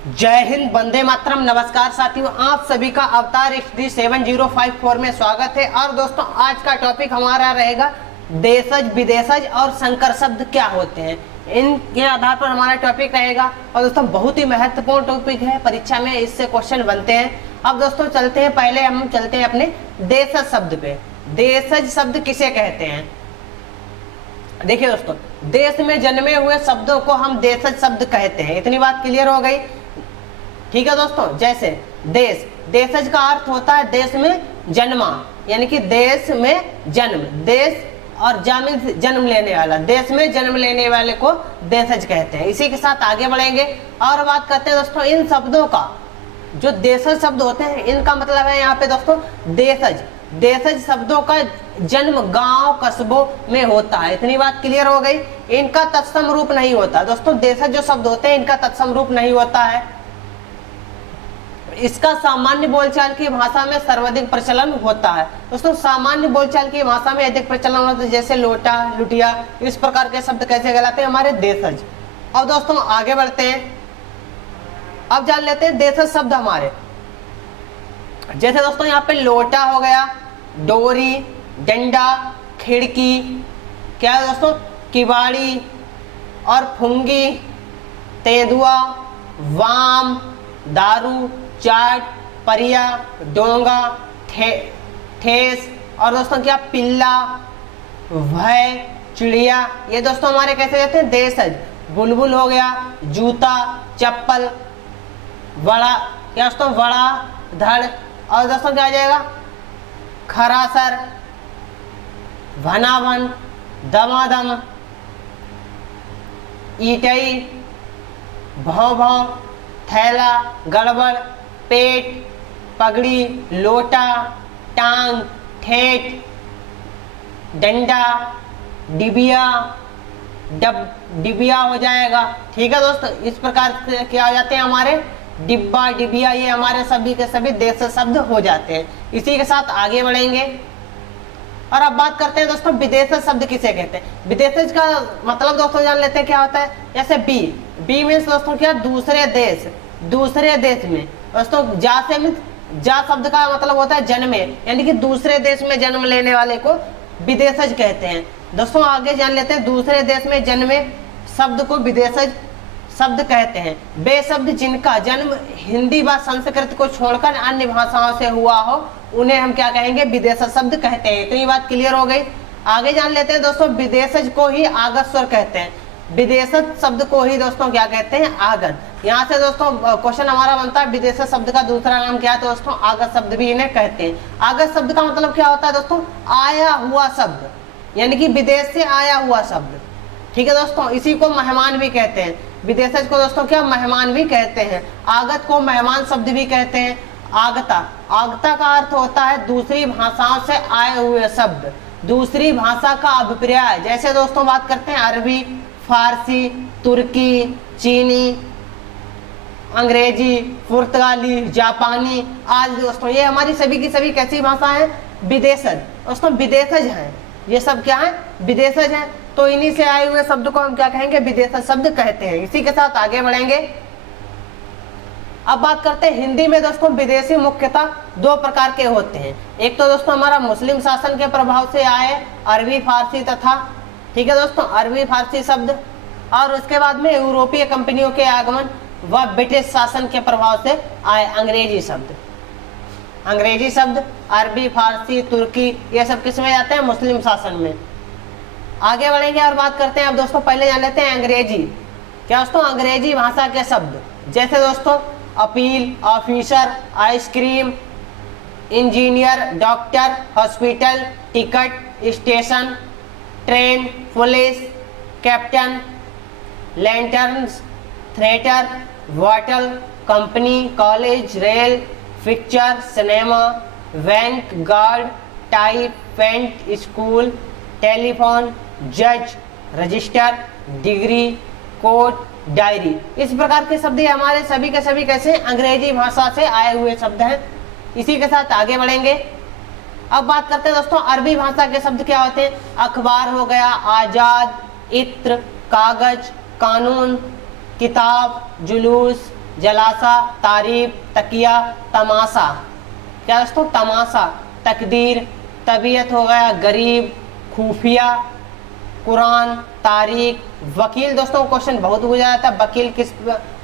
जय हिंद, वंदे मातरम। नमस्कार साथियों, आप सभी का अवतार XD 7054 में स्वागत है। और दोस्तों, आज का टॉपिक हमारा रहेगा देशज, विदेशज और संकर शब्द क्या होते हैं, इनके आधार पर हमारा टॉपिक रहेगा। और दोस्तों, बहुत ही महत्वपूर्ण टॉपिक है, परीक्षा में इससे क्वेश्चन बनते हैं। अब दोस्तों चलते हैं, पहले हम चलते हैं अपने देशज शब्द पे। देशज शब्द किसे कहते हैं? देखिए दोस्तों, देश में जन्मे हुए शब्दों को हम देशज शब्द कहते हैं। इतनी बात क्लियर हो गई, ठीक है दोस्तों। जैसे देश, देशज का अर्थ होता है देश में जन्मा, यानी कि देश में जन्म, देश और जामिन जन्म लेने वाला, देश में जन्म लेने वाले को देशज कहते हैं। इसी के साथ आगे बढ़ेंगे और बात करते हैं दोस्तों इन शब्दों का। जो देशज शब्द होते हैं इनका मतलब है यहाँ पे दोस्तों देशज। देशज शब्दों का जन्म गांव कस्बों में होता है। इतनी बात क्लियर हो गई। इनका तत्सम रूप नहीं होता दोस्तों। देशज जो शब्द होते हैं इनका तत्सम रूप नहीं होता है। इसका सामान्य बोलचाल की भाषा में सर्वाधिक प्रचलन होता है दोस्तों। सामान्य बोलचाल की भाषा में अधिक प्रचलन होता है, जैसे लोटा, लुटिया, इस प्रकार के शब्द कैसे कहलाते हैं? हमारे देशज। अब दोस्तों आगे बढ़ते हैं, अब जान लेते हैं देशज शब्द हमारे। जैसे दोस्तों यहाँ पे लोटा हो गया, डोरी, डंडा, खिड़की, क्या है दोस्तों, किवाड़ी और फुंगी, तेंदुआ, वाम, दारू, चाट, परिया, डोंगा, ठेस और दोस्तों क्या, पिल्ला, भय, चिड़िया, ये दोस्तों हमारे कैसे कहते हैं? देशज। बुलबुल हो गया, जूता, चप्पल, बड़ा, क्या दोस्तों, बड़ा, धड़ और दोस्तों क्या आ जाएगा? खरासर, भनावन, दमादम, ईटई, भौं भौं, थैला, गड़बड़, पेट, पगड़ी, लोटा, टांग, ठेठ, डंडा, डिबिया, डिबिया हो जाएगा। ठीक है दोस्तों, इस प्रकार से क्या हो जाते हैं हमारे डिब्बा, डिबिया, ये हमारे सभी के सभी देशज शब्द हो जाते हैं। इसी के साथ आगे बढ़ेंगे और अब बात करते हैं दोस्तों विदेशज शब्द किसे कहते हैं। विदेशज का मतलब दोस्तों जान लेते हैं क्या होता है। जैसे बी मीन्स दोस्तों क्या, दूसरे देश, दूसरे देश में। दोस्तों जा से मीन्स जा शब्द का मतलब होता है जन्मे, यानी कि दूसरे देश में जन्म लेने वाले को विदेशज कहते हैं। दोस्तों आगे जान लेते हैं दूसरे देश में जन्मे शब्द को विदेशज शब्द कहते हैं। वे शब्द जिनका जन्म हिंदी व संस्कृत को छोड़कर अन्य भाषाओं से हुआ हो उन्हें हम क्या कहेंगे? विदेशज शब्द कहते हैं। तो ये बात क्लियर हो गई। आगे जान लेते हैं दोस्तों विदेशज को ही आगत स्वर कहते हैं। विदेशज शब्द को ही दोस्तों क्या कहते हैं? आगत। यहाँ से दोस्तों क्वेश्चन हमारा बनता है विदेशज शब्द का दूसरा नाम क्या है? तो दोस्तों आगत शब्द भी इन्हें कहते हैं। आगत शब्द का मतलब क्या होता है दोस्तों? आया हुआ शब्द, यानी कि विदेश से आया हुआ शब्द। ठीक है दोस्तों, इसी को मेहमान भी कहते हैं। विदेशज को दोस्तों क्या, मेहमान भी कहते हैं। आगत को मेहमान शब्द भी कहते हैं। आगता, आगता का अर्थ होता है दूसरी भाषाओं से आए हुए शब्द, दूसरी भाषा का अभिप्राय। जैसे दोस्तों बात करते हैं अरबी, फारसी, तुर्की, चीनी, अंग्रेजी, पुर्तगाली, जापानी आदि दोस्तों ये हमारी सभी की सभी कैसी भाषा है? विदेशज। दोस्तों विदेशज हैं, ये सब क्या है? विदेशज हैं। तो इन्हीं से आए हुए शब्द को हम क्या कहेंगे? विदेशज शब्द कहते हैं। इसी के साथ आगे बढ़ेंगे। अब बात करते हैं हिंदी में दोस्तों विदेशी मुख्यतः दो प्रकार के होते हैं। एक तो दोस्तों हमारा मुस्लिम शासन के प्रभाव से आए अरबी, फारसी तथा, ठीक है दोस्तों, अरबी फारसी शब्द, और उसके बाद में यूरोपीय कंपनियों के आगमन व ब्रिटिश शासन के प्रभाव से आए अंग्रेजी शब्द। अंग्रेजी शब्द अरबी, फारसी, तुर्की ये सब किस में जाते हैं? मुस्लिम शासन में। आगे बढ़ेंगे और बात करते हैं अब दोस्तों, पहले जान लेते हैं अंग्रेजी। क्या दोस्तों? अंग्रेजी भाषा के शब्द जैसे दोस्तों appeal, officer, ice cream, engineer, doctor, hospital, ticket, station, train, police, captain, lanterns, theatre, hotel, company, college, rail, picture, cinema, bank, guard, tie, paint, school, telephone, जज, रजिस्टर, डिग्री, कोर्ट, डायरी, इस प्रकार के शब्द हमारे सभी के सभी कैसे अंग्रेजी भाषा से आए हुए शब्द हैं। इसी के साथ आगे बढ़ेंगे। अब बात करते हैं दोस्तों अरबी भाषा के शब्द क्या होते हैं। अखबार हो गया, आजाद, इत्र, कागज, कानून, किताब, जुलूस, जलासा, तारीफ, तकिया, तमाशा। क्या दोस्तों? तमाशा। तकदीर, तबीयत हो गया, गरीब, खुफिया, कुरान, तारीख, वकील। दोस्तों क्वेश्चन बहुत पूछा जाता है, वकील किस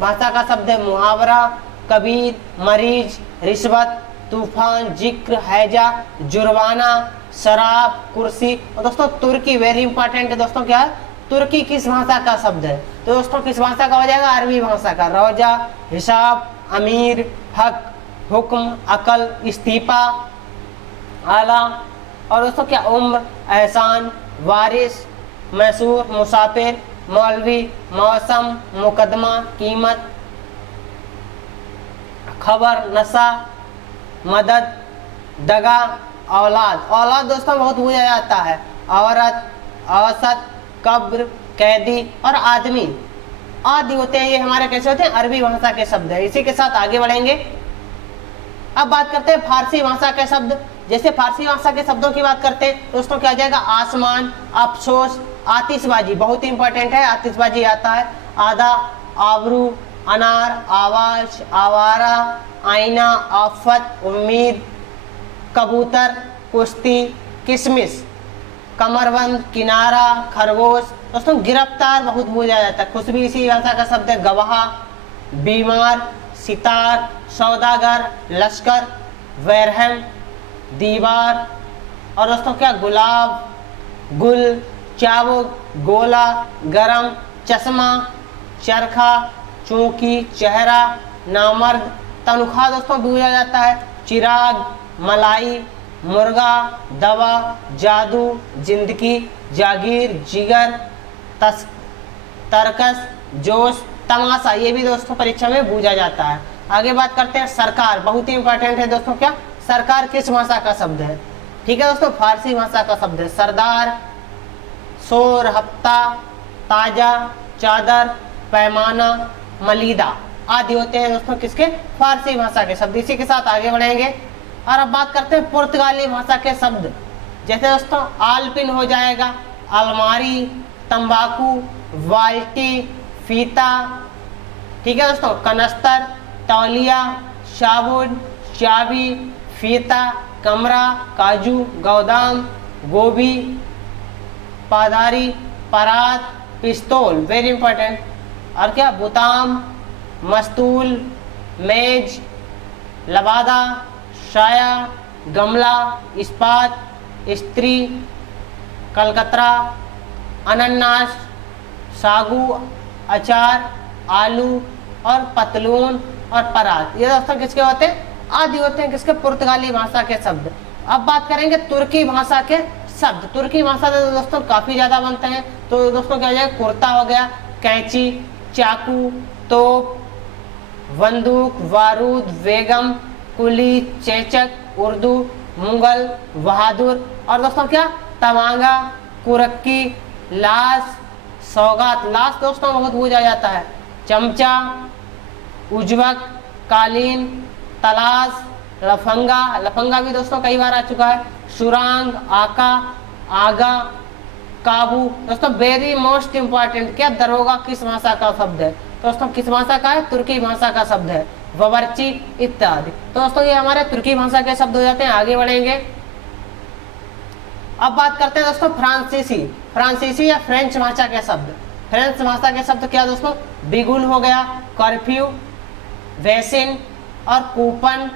भाषा का शब्द है? मुहावरा, कबीर, मरीज, रिश्वत, तूफान, जिक्र, हैजा, जुर्माना, शराब, कुर्सी। और दोस्तों तुर्की वेरी इंपॉर्टेंट है दोस्तों। क्या है? तुर्की किस भाषा का शब्द है? तो दोस्तों किस भाषा का हो जाएगा? अरबी भाषा का। रोजा, हिसाब, अमीर, हक, हुक्म, अकल, इस्तीफा, आला। और दोस्तों क्या? उम्र, एहसान, वारिस, मैसूर, मुसाफिर, मौलवी, मौसम, मुकदमा, कीमत, खबर, नशा, मदद, दगा, औलाद। औलाद दोस्तों बहुत पूछा जाता है। औरत, औसत, कब्र, कैदी और आदमी आदि होते हैं। ये हमारे कैसे होते हैं? अरबी भाषा के शब्द है। इसी के साथ आगे बढ़ेंगे। अब बात करते हैं फारसी भाषा के शब्द। जैसे फारसी भाषा के शब्दों की बात करते हैं दोस्तों, क्या आ जाएगा? आसमान, अफसोस, आतिशबाजी, बहुत इंपॉर्टेंट है, आतिशबाजी आता है। आधा, आबरू, अनार, आवाज, आवारा, आईना, आफत, उम्मीद, कबूतर, कुश्ती, किशमिश, कमरबंद, किनारा, खरगोश। दोस्तों गिरफ्तार बहुत बोला जाता है। खुशबू इसी भाषा का शब्द है। गवाह, बीमार, सितार, सौदागर, लश्कर, वैरहम, दीवार। और दोस्तों क्या? गुलाब, गुल, चाबुक, गोला, गरम, चश्मा, चरखा, चौकी, चेहरा, नामर्द, तनख्वाह दोस्तों बोला जाता है। चिराग, मलाई, मुर्गा, दवा, जादू, जिंदगी, जागीर, जिगर, तरकस, जोश, तमाशा। ये भी दोस्तों परीक्षा में पूछा जाता है। आगे बात करते हैं सरकार, बहुत ही इंपॉर्टेंट है दोस्तों। क्या? सरकार किस भाषा का शब्द है? ठीक है दोस्तों, फारसी भाषा का शब्द है। सरदार, शोर, हफ्ता, ताजा, चादर, पैमाना, मलीदा आदि होते हैं दोस्तों किसके? फारसी भाषा के शब्द। इसी के साथ आगे बढ़ेंगे और अब बात करते हैं पुर्तगाली भाषा के शब्द। जैसे दोस्तों आलपिन हो जाएगा, अलमारी, तंबाकू, बाल्टी, फीता। ठीक है दोस्तों, कनस्तर, तौलिया, साबुन, चाबी, फीता, कमरा, काजू, गोदाम, गोभी, पादारी, परात, पिस्तौल, वेरी इंपॉर्टेंट। और क्या? बुताम, मस्तूल, मेज, लबादा, साया, गमला, इस्पात, स्त्री, कलकतरा, अनन्नास, सागू, अचार, आलू और पतलून और परात। ये दोस्तों किसके होते हैं? आदि होते हैं किसके? पुर्तगाली भाषा के शब्द। अब बात करेंगे तुर्की भाषा के शब्द। तुर्की भाषा से दोस्तों काफी ज्यादा बनते हैं। तो दोस्तों क्या हो जाएगा? कुर्ता हो गया, कैंची, चाकू, तोप, बंदूक, बारूद, बेगम, कुली, चेचक, उर्दू, मुगल, बहादुर। और दोस्तों क्या? तवांगा, कुरक्की, लाश, सौगात। लाश दोस्तों बहुत पूछा जाता है। चमचा, उज्वक, कालीन, तलाश, लफंगा। लफंगा भी दोस्तों कई बार आ चुका है। सुरांग, आका, आगा, काबू। दोस्तों वेरी मोस्ट इंपॉर्टेंट, क्या? दरोगा किस भाषा का शब्द है? दोस्तों किस भाषा का है? तुर्की भाषा का शब्द है। बावर्ची इत्यादि। तो दोस्तों ये हमारे तुर्की भाषा के शब्द हो जाते हैं। आगे बढ़ेंगे। अब बात करते हैं दोस्तों फ्रांसीसी। फ्रांसीसी या फ्रेंच भाषा के शब्द। फ्रेंच भाषा के शब्द क्या दोस्तों? बिगुल हो गया, कर्फ्यू, वैसिन और कूपन,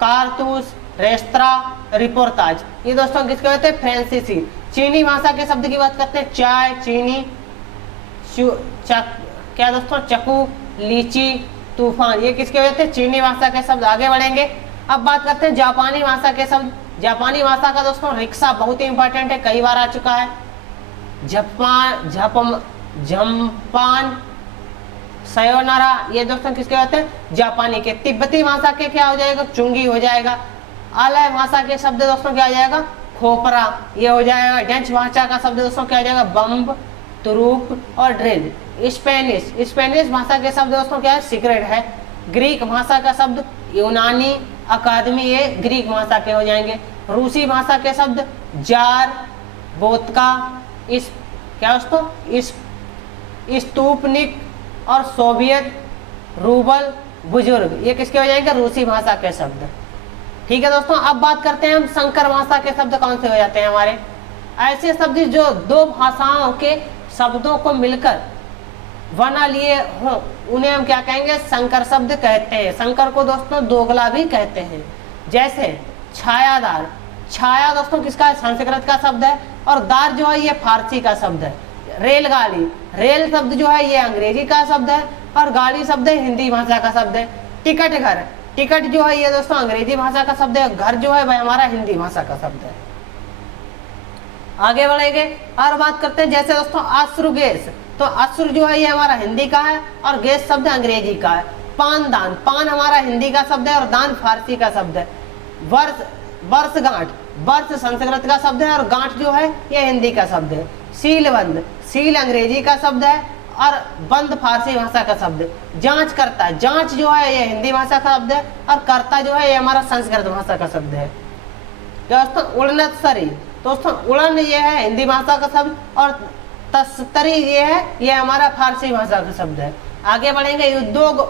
कारतूस, रेस्तरा, रिपोर्टाज। ये दोस्तों किसके होते हैं? फ्रांसीसी। चीनी भाषा के शब्द की बात करते हैं। चाय, चीनी, क्या दोस्तों? चकू, लीची, तूफान। ये किसके होते हैं? चीनी भाषा के शब्द। आगे बढ़ेंगे। अब बात करते हैं जापानी भाषा के शब्द। जापानी भाषा का दोस्तों रिक्शा बहुत ही इंपॉर्टेंट है, कई बार आ चुका है। झम्पान, सयोनारा। ये दोस्तों किसके होते हैं? जापानी के। तिब्बती भाषा के क्या हो जाएगा? चुंगी हो जाएगा। आलय भाषा के शब्द दोस्तों क्या हो जाएगा? खोपरा, ये हो जाएगा। डच भाषा का शब्द दोस्तों क्या हो जाएगा? बम्ब, तुरुप और ड्रिल। स्पेनिश भाषा के शब्द दोस्तों क्या है? सिगरेट है। ग्रीक भाषा का शब्द यूनानी, अकादमी, ये ग्रीक भाषा के हो जाएंगे। रूसी भाषा के शब्द जार, वोदका, क्या दोस्तों? स्तूपनिक और सोवियत रूबल, बुजुर्ग, ये किसके हो जाएंगे? रूसी भाषा के शब्द। ठीक है दोस्तों, अब बात करते हैं हम संकर भाषा के शब्द कौन से हो जाते हैं हमारे। ऐसे शब्द जो दो भाषाओं के शब्दों को मिलकर बना लिए हो उन्हें हम क्या कहेंगे? संकर शब्द कहते हैं। संकर को दोस्तों दोगला भी कहते हैं। जैसे छायादार, छाया दोस्तों किसका है? संस्कृत का शब्द है, और दार जो है ये फारसी का शब्द है। रेलगाड़ी, रेल शब्द जो है ये अंग्रेजी का शब्द है, और गाड़ी शब्द है हिंदी भाषा का शब्द है। टिकट घर, टिकट जो है ये दोस्तों अंग्रेजी भाषा का शब्द है, घर जो है वह हमारा हिंदी भाषा का शब्द है। आगे बढ़ेंगे और बात करते हैं जैसे दोस्तों अश्रु गैस, तो अश्रु जो है ये हमारा हिंदी का है और गैस शब्द अंग्रेजी का है। पान दान, पान हमारा हिंदी का शब्द है और दान फारसी का शब्द है। वर्ष, वर्षगांठ, वर्ष संस्कृत का शब्द है और गांठ जो है ये हिंदी का शब्द है। सीलबंद, सील अंग्रेजी का शब्द है और बंद फारसी भाषा का शब्द है। जांच करता, जांच जो है ये हिंदी भाषा का शब्द है और करता जो है ये हमारा संस्कृत भाषा का शब्द है। दोस्तों उड़नतसरी, दोस्तों उड़न ये है हिंदी भाषा का शब्द और तस्तरी ये है ये हमारा फारसी भाषा का शब्द है। आगे बढ़ेंगे उद्योग,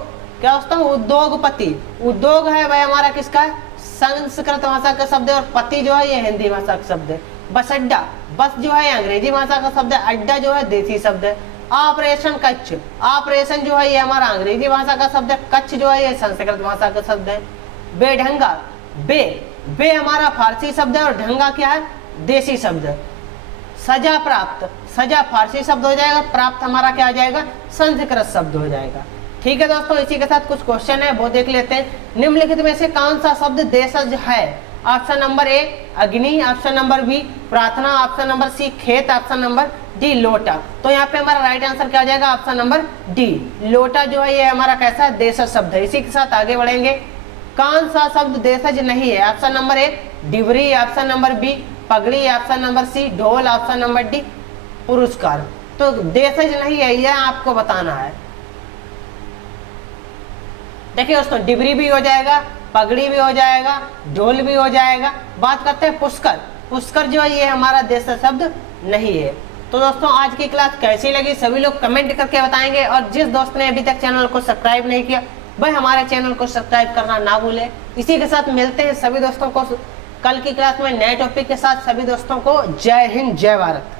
क्या दोस्तों? उद्योगपति, उद्योग है वह हमारा किसका है? संस्कृत भाषा का शब्द है और पति जो है ये हिंदी भाषा का शब्द है। बस अड्डा, बस जो है अंग्रेजी भाषा का शब्द है, अड्डा जो है देसी शब्द है। ऑपरेशन कच्छ, ऑपरेशन जो है ये हमारा अंग्रेजी भाषा का शब्द है, कच्छ जो है ये संस्कृत भाषा का शब्द है। बेढंगा, बे, बे हमारा फारसी शब्द है और ढंगा क्या है? देसी शब्द है। सजा प्राप्त, सजा फारसी शब्द हो जाएगा, प्राप्त हमारा क्या हो जाएगा? संस्कृत शब्द हो जाएगा। ठीक है दोस्तों, इसी के साथ कुछ क्वेश्चन है वो देख लेते हैं। निम्नलिखित में से कौन सा शब्द देशज है? ऑप्शन नंबर ए अग्नि, ऑप्शन नंबर बी प्रार्थना, ऑप्शन नंबर सी खेत, ऑप्शन नंबर डी लोटा। तो यहाँ पे हमारा राइट आंसर क्या हो जाएगा? ऑप्शन नंबर डी, लोटा जो है ये हमारा कैसा है? देशज शब्द है। इसी के साथ आगे बढ़ेंगे। कौन सा शब्द देशज नहीं है? ऑप्शन नंबर ए डिबरी, ऑप्शन नंबर बी पगड़ी, ऑप्शन नंबर सी ढोल, ऑप्शन नंबर डी पुरस्कार। तो देशज नहीं है यह आपको बताना है। देखिए दोस्तों डिबरी भी हो जाएगा, पगड़ी भी हो जाएगा, ढोल भी हो जाएगा। बात करते हैं पुष्कर, पुष्कर जो है ये हमारा देशज शब्द नहीं है। तो दोस्तों आज की क्लास कैसी लगी सभी लोग कमेंट करके बताएंगे, और जिस दोस्त ने अभी तक चैनल को सब्सक्राइब नहीं किया वह हमारे चैनल को सब्सक्राइब करना ना भूले। इसी के साथ मिलते हैं सभी दोस्तों को कल की क्लास में नए टॉपिक के साथ। सभी दोस्तों को जय हिंद, जय भारत।